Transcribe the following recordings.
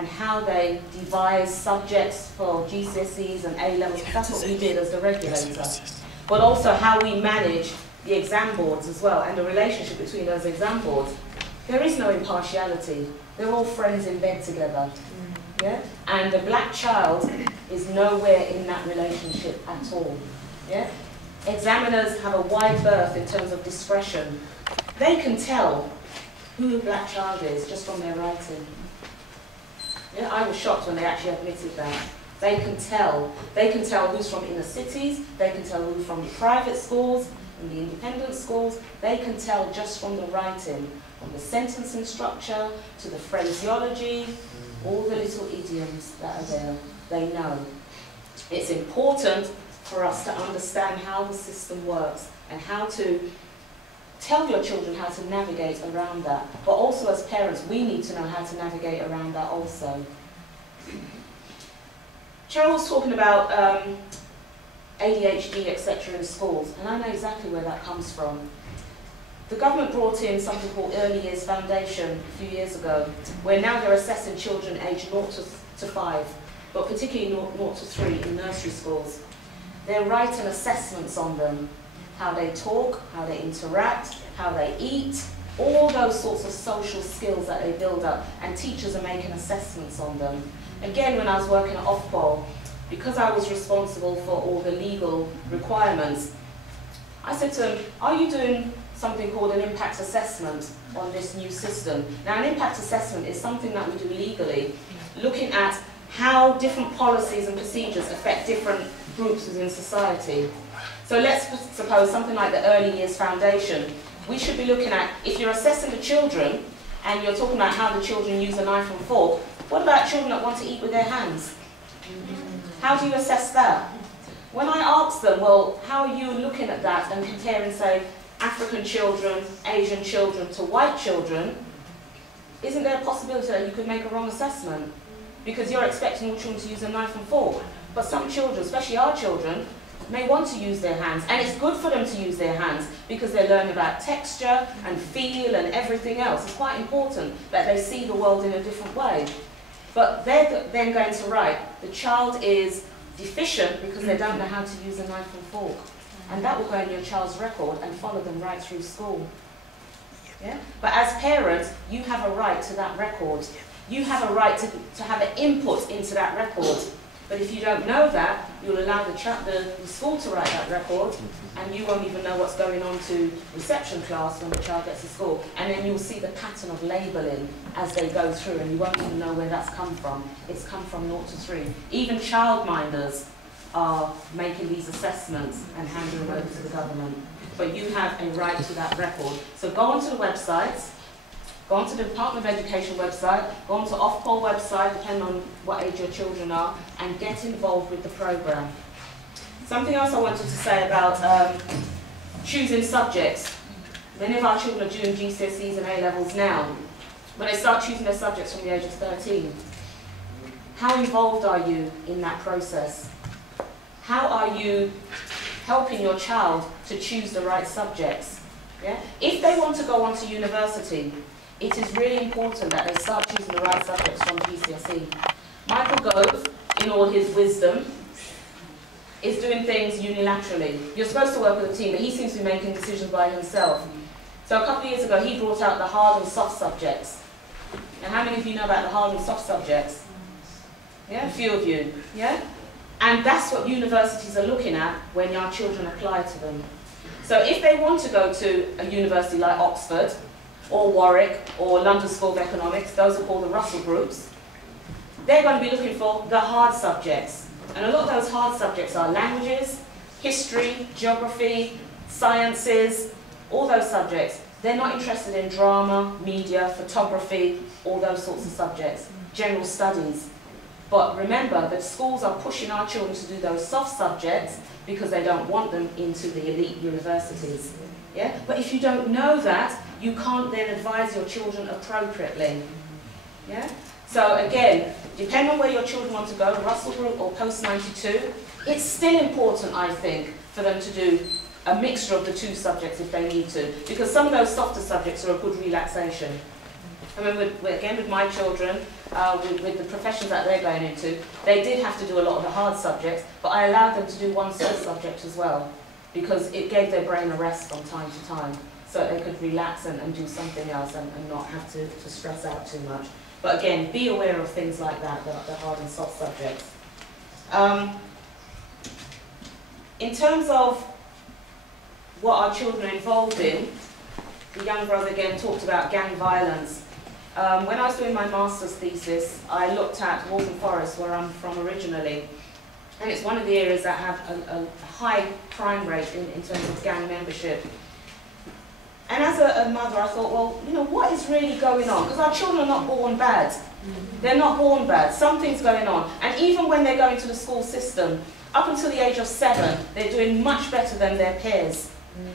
and how they devise subjects for GCSEs and A-levels. That's what we did as the regulator. But also how we manage the exam boards as well, and the relationship between those exam boards. There is no impartiality. They're all friends in bed together. Yeah? And the black child is nowhere in that relationship at all. Yeah? Examiners have a wide berth in terms of discretion. They can tell who a black child is just from their writing. Yeah? I was shocked when they actually admitted that. They can tell. They can tell who's from inner cities. They can tell who's from the private schools and the independent schools. They can tell just from the writing, from the sentencing structure to the phraseology, all the little idioms that are there. They know. It's important for us to understand how the system works and how to tell your children how to navigate around that. But also as parents, we need to know how to navigate around that also. Cheryl was talking about ADHD, etc. in schools, and I know exactly where that comes from. The government brought in something called Early Years Foundation a few years ago, where now they're assessing children aged 0 to 5, but particularly 0 to 3 in nursery schools. They're writing assessments on them, how they talk, how they interact, how they eat, all those sorts of social skills that they build up, and teachers are making assessments on them. Again, when I was working at Ofpol, because I was responsible for all the legal requirements, I said to them, are you doing something called an impact assessment on this new system? Now, an impact assessment is something that we do legally, looking at how different policies and procedures affect different groups within society. So let's suppose something like the Early Years Foundation. We should be looking at, if you're assessing the children, and you're talking about how the children use a knife and fork, what about children that want to eat with their hands? How do you assess that? When I ask them, well, how are you looking at that and comparing, say, African children, Asian children to white children, isn't there a possibility that you could make a wrong assessment? Because you're expecting all children to use a knife and fork. But some children, especially our children, may want to use their hands, and it's good for them to use their hands because they learn about texture and feel and everything else. It's quite important that they see the world in a different way. But they're then going to write, the child is deficient because they don't know how to use a knife and fork. And that will go in your child's record and follow them right through school. Yeah? But as parents, you have a right to that record. You have a right to have an input into that record. But if you don't know that, you'll allow the school to write that record, and you won't even know what's going on to reception class when the child gets to school. And then you'll see the pattern of labelling as they go through, and you won't even know where that's come from. It's come from 0 to 3. Even childminders are making these assessments and handing them over to the government. But you have a right to that record. So go onto the websites. Go onto the Department of Education website, go onto Ofpol website, depending on what age your children are, and get involved with the programme. Something else I wanted to say about choosing subjects. Many of our children are doing GCSEs and A-levels now. When they start choosing their subjects from the age of 13, how involved are you in that process? How are you helping your child to choose the right subjects? Yeah? If they want to go on to university, it is really important that they start choosing the right subjects from GCSE. Michael Gove, in all his wisdom, is doing things unilaterally. You're supposed to work with a team, but he seems to be making decisions by himself. So a couple of years ago, he brought out the hard and soft subjects. And how many of you know about the hard and soft subjects? Yeah, a few of you. Yeah? And that's what universities are looking at when your children apply to them. So if they want to go to a university like Oxford, or Warwick, or London School of Economics, those are called the Russell groups, they're going to be looking for the hard subjects. And a lot of those hard subjects are languages, history, geography, sciences, all those subjects. They're not interested in drama, media, photography, all those sorts of subjects, general studies. But remember that schools are pushing our children to do those soft subjects because they don't want them into the elite universities. Yeah? But if you don't know that, you can't then advise your children appropriately. Yeah? So again, depending on where your children want to go, Russell Group or Post-92, it's still important, I think, for them to do a mixture of the two subjects if they need to, because some of those softer subjects are a good relaxation. I mean, again, with my children, with the professions that they're going into, they did have to do a lot of the hard subjects, but I allowed them to do one soft subject as well, because it gave their brain a rest from time to time, so they could relax and do something else and not have to stress out too much. But again, be aware of things like that, the hard and soft subjects. In terms of what our children are involved in, the young brother again talked about gang violence. When I was doing my master's thesis, I looked at Waltham Forest, where I'm from originally, and it's one of the areas that have a high crime rate in terms of gang membership. And as a mother, I thought, well, you know, what is really going on? Because our children are not born bad. They're not born bad. Something's going on. And even when they're going to the school system, up until the age of 7, they're doing much better than their peers.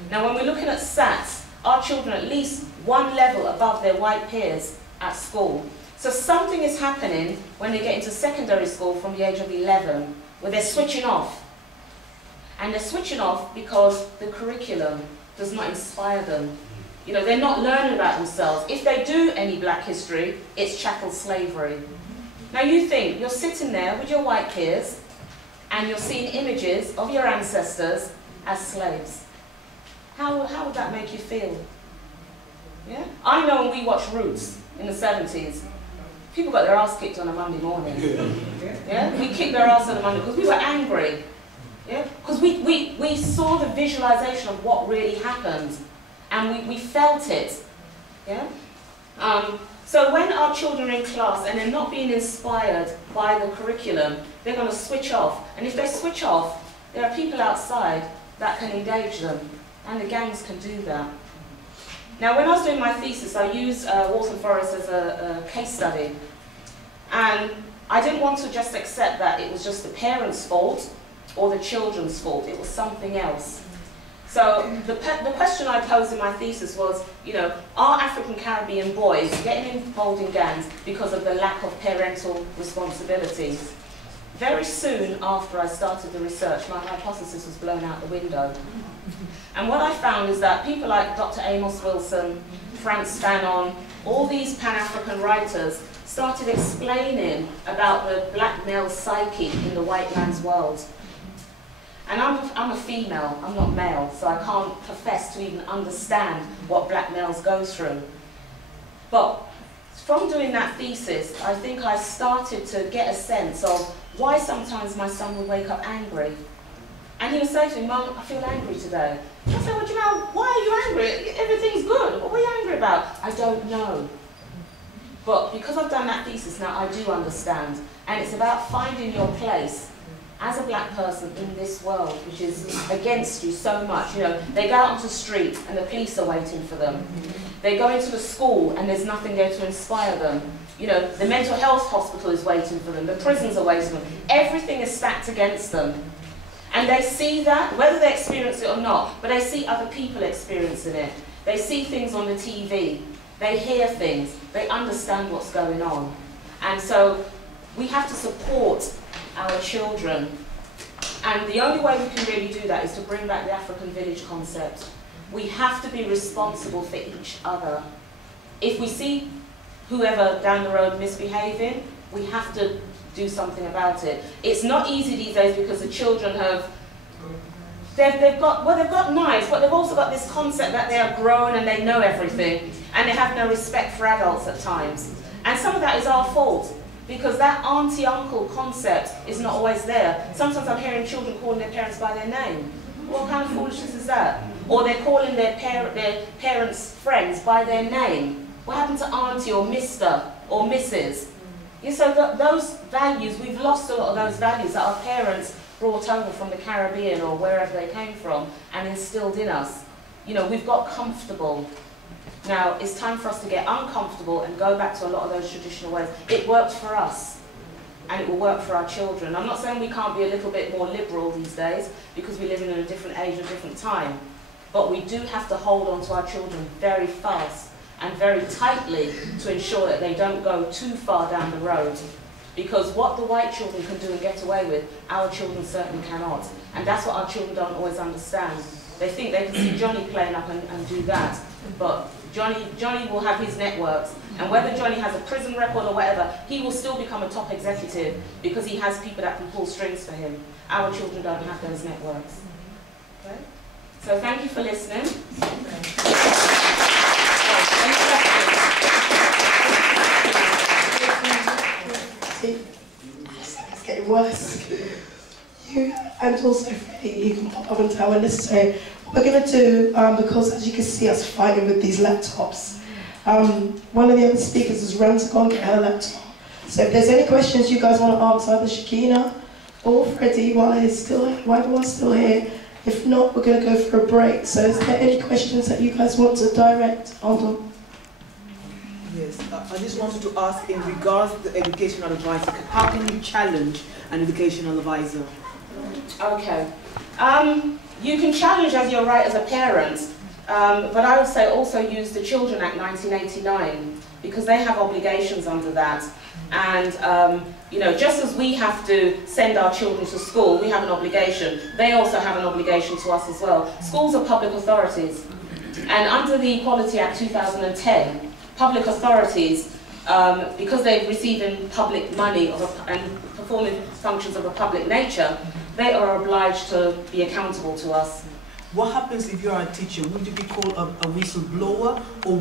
Now, when we're looking at SATs, our children are at least one level above their white peers at school. So something is happening when they get into secondary school from the age of 11, where they're switching off. And they're switching off because the curriculum does not inspire them. You know, they're not learning about themselves. If they do any black history, it's chattel slavery. Now you think, you're sitting there with your white peers, and you're seeing images of your ancestors as slaves. How would that make you feel? Yeah? I know when we watched Roots in the 70s, people got their ass kicked on a Monday morning. Yeah? We kicked their ass on a Monday because we were angry. Yeah? Because we saw the visualization of what really happened, and we felt it. Yeah? So when our children are in class and they're not being inspired by the curriculum, they're going to switch off. And if they switch off, there are people outside that can engage them, and the gangs can do that. Now, when I was doing my thesis, I used Waltham Forest as a case study. And I didn't want to just accept that it was just the parents' fault or the children's fault. It was something else. So the question I posed in my thesis was, you know, are African Caribbean boys getting involved in gangs because of the lack of parental responsibility? Very soon after I started the research, my hypothesis was blown out the window. And what I found is that people like Dr. Amos Wilson, Frantz Fanon, all these Pan-African writers started explaining about the black male psyche in the white man's world. And I'm a female, I'm not male, so I can't profess to even understand what black males go through. But from doing that thesis, I think I started to get a sense of why sometimes my son would wake up angry. And he would say to me, "Mum, I feel angry today." I said, "Well, do you know, why are you angry? Everything's good. What are you angry about?" "I don't know." But because I've done that thesis now, I do understand. And it's about finding your place as a black person in this world, which is against you so much. You know, they go out onto the street and the police are waiting for them. They go into the school and there's nothing there to inspire them. You know, the mental health hospital is waiting for them. The prisons are waiting for them. Everything is stacked against them. And they see that, whether they experience it or not, but they see other people experiencing it. They see things on the TV. They hear things. They understand what's going on. And so we have to support our children. And the only way we can really do that is to bring back the African village concept. We have to be responsible for each other. If we see whoever down the road misbehaving, we have to do something about it. It's not easy these days because the children have, they've got knives, but they've also got this concept that they are grown and they know everything, and they have no respect for adults at times. And some of that is our fault, because that auntie-uncle concept is not always there. Sometimes I'm hearing children calling their parents by their name. What kind of foolishness is that? Or they're calling their parents' friends by their name. What happened to auntie or mister or Mrs.? So those values, we've lost a lot of those values that our parents brought over from the Caribbean or wherever they came from and instilled in us. You know, we've got comfortable. Now, it's time for us to get uncomfortable and go back to a lot of those traditional ways. It worked for us, and it will work for our children. I'm not saying we can't be a little bit more liberal these days, because we live in a different age, a different time. But we do have to hold on to our children very fast and very tightly to ensure that they don't go too far down the road. Because what the white children can do and get away with, our children certainly cannot. And that's what our children don't always understand. They think they can see Johnny playing up and do that. But Johnny will have his networks, and whether Johnny has a prison record or whatever, he will still become a top executive because he has people that can pull strings for him. Our children don't have those networks. Okay? So thank you for listening. It's getting worse. You and also Freddie, you can pop up and tell when necessary. What we're going to do, because as you can see us fighting with these laptops, one of the other speakers has run to go and get her laptop. So if there's any questions you guys want to ask either Shakina or Freddie while we're still here, if not, we're going to go for a break. So is there any questions that you guys want to direct on them? Yes, I just wanted to ask in regards to the educational advisor, how can you challenge an educational advisor? Okay. You can challenge as your right as a parent, but I would say also use the Children Act 1989 because they have obligations under that. And you know, just as we have to send our children to school, we have an obligation. They also have an obligation to us as well. Schools are public authorities, and under the Equality Act 2010, public authorities, because they're receiving public money and performing functions of a public nature, they are obliged to be accountable to us. What happens if you're a teacher? Would you be called a whistleblower, or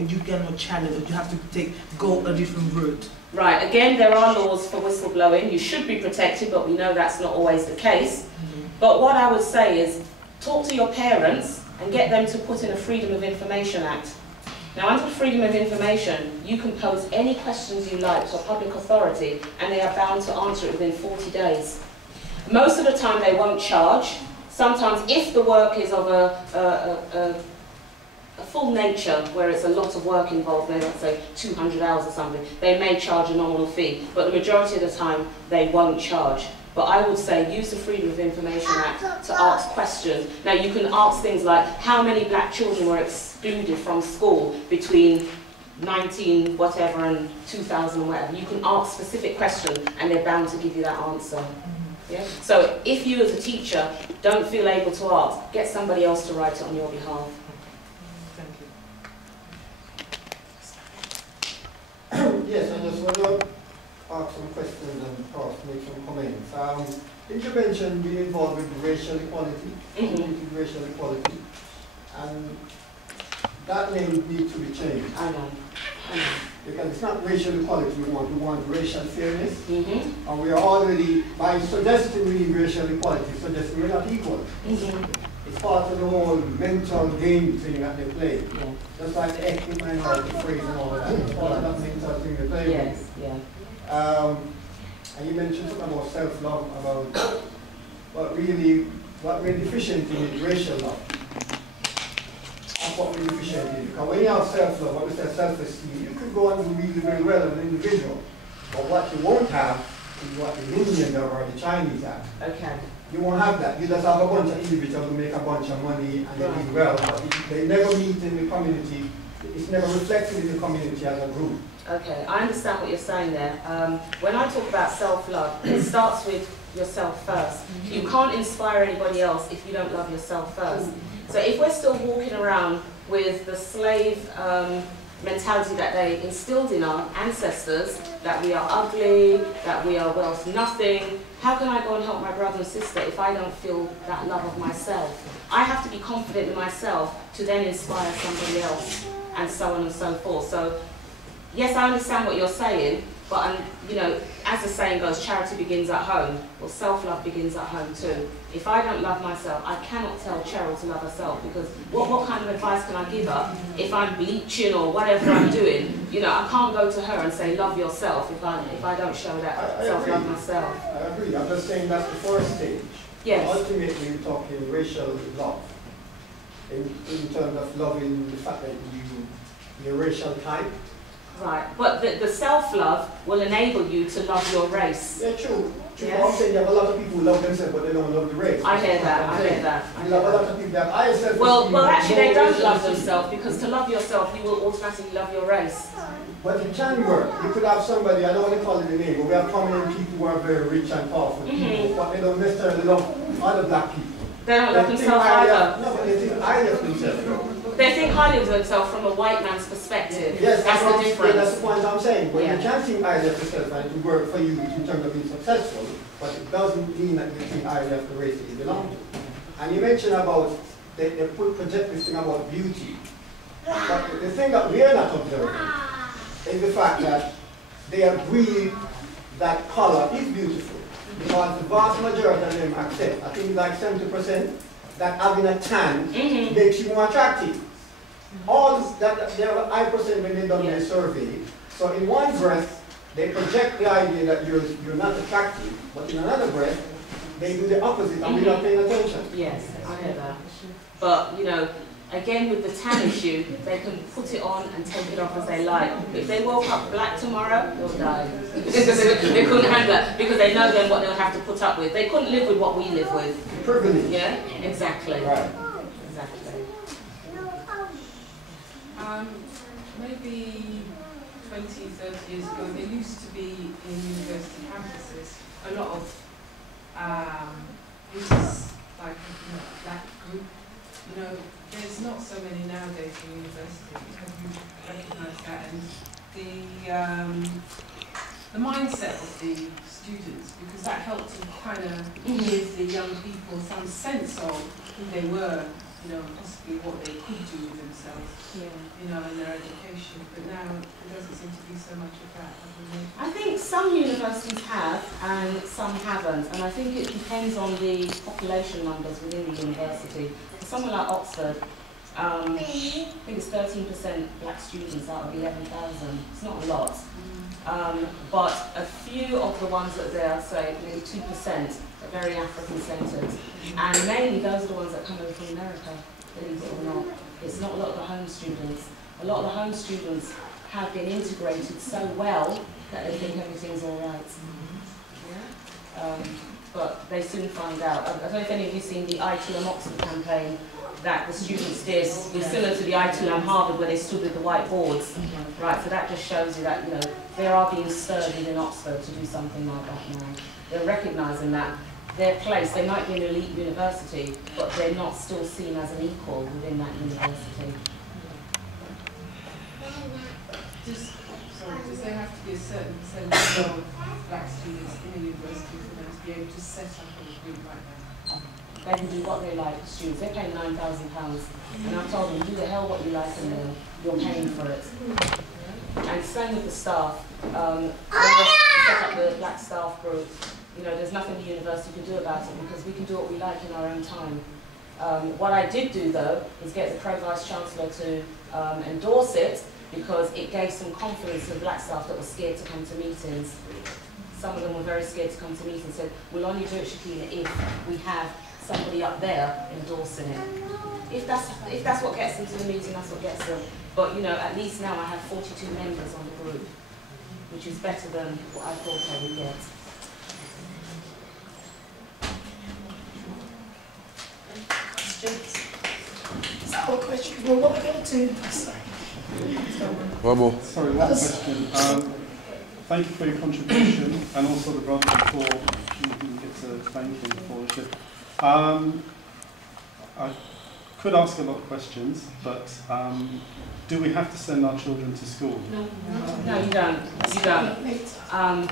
you cannot challenge, or you have to go a different route? Right. Again, there are laws for whistleblowing. You should be protected, but we know that's not always the case. But what I would say is, talk to your parents and get them to put in a Freedom of Information Act. Now, under Freedom of Information, you can pose any questions you like to a public authority, and they are bound to answer it within 40 days. Most of the time, they won't charge. Sometimes, if the work is of a full nature, where it's a lot of work involved, maybe let's say 200 hours or something, they may charge a nominal fee, but the majority of the time, they won't charge. But I would say use the Freedom of Information Act to ask questions. Now, you can ask things like, how many black children were excluded from school between 19 whatever and 2000 whatever? You can ask specific questions, and they're bound to give you that answer. Yeah? So if you as a teacher don't feel able to ask, get somebody else to write it on your behalf. Thank you. Yes, I just want to ask some questions and perhaps make some comments. Intervention be involved with racial equality, racial equality, and that name needs to be changed. I know. Because it's not racial equality we want racial fairness. And we are already, by suggesting we racial equality, suggesting we're not equal. It's part of the whole mental game thing that they play. Yeah. Just like the ethnic minority phrase and all of that. It's part of that mental thing they play Yes, with. yeah. And you mentioned something about self-love, about what we're deficient in is racial love. That's what we're deficient in. Because when you have self-love, what we say self-esteem, you could go on and do really very well as an individual. But what you won't have is what the Indians or the Chinese have. Okay. You won't have that. You just have a bunch of individuals who make a bunch of money and they do well, but they never meet in the community. It's never reflected in the community as a group. Okay, I understand what you're saying there. When I talk about self-love, it starts with yourself first. You can't inspire anybody else if you don't love yourself first. So if we're still walking around with the slave mentality that they instilled in our ancestors, that we are ugly, that we are worth nothing, how can I go and help my brother and sister if I don't feel that love of myself? I have to be confident in myself to then inspire somebody else, and so on and so forth. So yes, I understand what you're saying, but you know, as the saying goes, charity begins at home. Well, self-love begins at home too. If I don't love myself, I cannot tell Cheryl to love herself, because what kind of advice can I give her if I'm bleaching or whatever I'm doing? You know, I can't go to her and say love yourself if I don't show that self-love myself. I agree. I'm just saying that's the first stage. Yes. Ultimately, we're talking racial love in terms of loving the fact that you're racial type. Right, but the self-love will enable you to love your race. Yeah, true. Yes. I'm saying you have a lot of people who love themselves, but they don't love the race. I hear that, I hear that. You have a lot of people that higher self-esteem. Well, actually they don't love themselves, because to love yourself, you will automatically love your race. But it can work. You could have somebody, I don't want to call it the name, but we have prominent people who are very rich and powerful people, but they don't necessarily love other black people. They don't love themselves either. No, but they think highly of themselves. They think highly of themselves from a white man's perspective. Yes, that's the difference. That's the point I'm saying. Well, Yeah. you can think highly of yourself and to work for you in terms of being successful, but it doesn't mean that you think highly of the race that you belong to. And you mentioned about, they project this thing about beauty. But the thing that we are not observing is the fact that they agree that color is beautiful. Because the vast majority of them accept, I think like 70%, that having a tan makes you more attractive. All that, there are high percent when they done their survey. So in one breath, they project the idea that you're not attractive, but in another breath, they do the opposite and we're not paying attention. Yes, I hear that. But, you know, again with the tan issue, they can put it on and take it off as they like. If they woke up black tomorrow, they'll die. They couldn't handle that because they know then what they'll have to put up with. They couldn't live with what we live with. Privilege. Yeah, exactly. Right. Exactly. Maybe 20, 30 years ago, there used to be in university campuses a lot of groups, like a black group. You know, there's not so many nowadays in university. Have you recognised that? And the mindset of the students, because that helped to kind of give the young people some sense of who they were, you know, possibly what they could do with themselves, you know, in their education. But now there doesn't seem to be so much of that. I think some universities have and some haven't, and I think it depends on the population numbers within the university. For somewhere like Oxford, I think it's 13% black students out of 11,000. It's not a lot. But a few of the ones that are there, say maybe 2%, are very African-centred. And mainly those are the ones that come over from America, believe it or not. It's not a lot of the home students. A lot of the home students have been integrated so well that they think everything's all right. But they soon find out. I don't know if any of you have seen the I2M Oxford campaign that the students did. It was similar to the I2M Harvard where they stood with the whiteboards. Right, so that just shows you that, you know, they are being stirred within Oxford to do something like that now. They're recognising that their place, they might be an elite university, but they're not still seen as an equal within that university. Does there have to be a certain percentage of black students in a university for them to be able to set up a group like that? They can do what they like, students. They're paying £9,000. And I've told them, do the hell what you like and then you're paying for it. And same with the staff. When I set up the black staff group, you know, there's nothing the university can do about it because we can do what we like in our own time. What I did do, though, is get the Pro-Vice Chancellor to endorse it because it gave some confidence to black staff that were scared to come to meetings. Some of them were very scared to come to meetings and said, we'll only do it, Shakina, if we have somebody up there endorsing it. If that's what gets them to the meeting, that's what gets them. But, you know, at least now I have 42 members on the group, which is better than what I thought I would get. Is that all the questions? Well, what we're going to do, sorry. One more. Sorry, one question. Thank you for your contribution and also the run before you didn't get to thank you for it. I could ask a lot of questions, but do we have to send our children to school? No, you don't. You don't.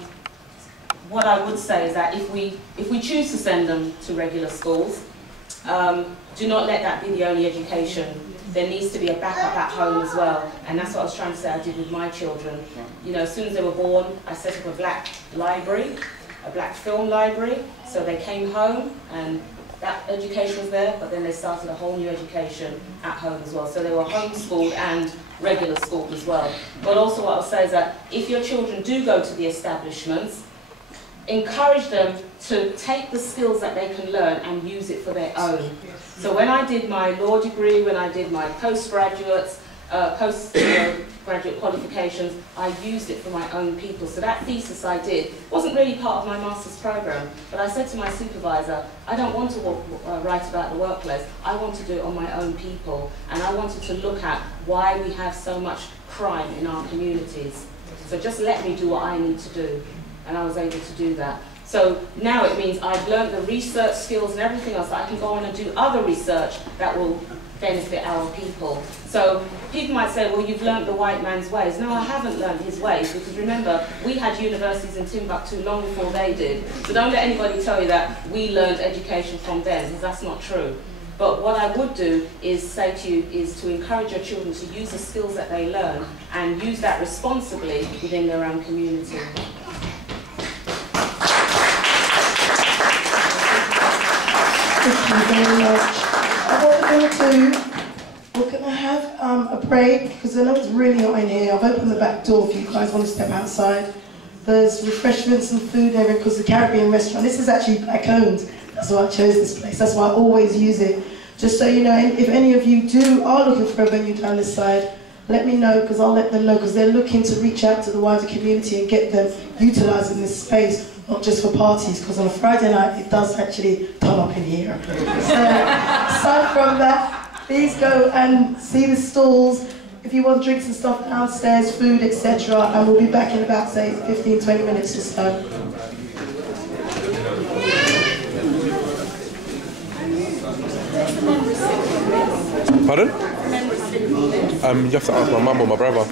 What I would say is that if we choose to send them to regular schools, do not let that be the only education. There needs to be a backup at home as well, and that's what I was trying to say I did with my children. You know, as soon as they were born, I set up a black library, a black film library, so they came home and that education was there, but then they started a whole new education at home as well. So they were homeschooled and regular schooled as well. But also what I'll say is that if your children do go to the establishments, encourage them to take the skills that they can learn and use it for their own. So when I did my law degree, when I did my postgraduate qualifications, I used it for my own people. So that thesis I did wasn't really part of my master's program, but I said to my supervisor, I don't want to write about the workplace, I want to do it on my own people. And I wanted to look at why we have so much crime in our communities. So just let me do what I need to do. And I was able to do that. So now it means I've learned the research skills and everything else that I can go on and do other research that will benefit our people. So people might say, well, you've learned the white man's ways. No, I haven't learned his ways, because remember, we had universities in Timbuktu long before they did. So don't let anybody tell you that we learned education from them, because that's not true. But what I would do is say to you is to encourage your children to use the skills that they learn and use that responsibly within their own community. Thank you very much. What we're going to do, we're going to have a break, because I know it's really hot in here. I've opened the back door if you guys want to step outside. There's refreshments and food area, because the Caribbean restaurant, this is actually black owned. That's why I chose this place. That's why I always use it. Just so you know, if any of you are looking for a venue down this side, let me know, because I'll let them know, because they're looking to reach out to the wider community and get them utilising this space, not just for parties, because on a Friday night it does actually turn up in here. So aside from that, please go and see the stalls. If you want drinks and stuff downstairs, food, etc., and we'll be back in about, say, 15-20 minutes or so. Pardon? You have to ask my mum or my brother.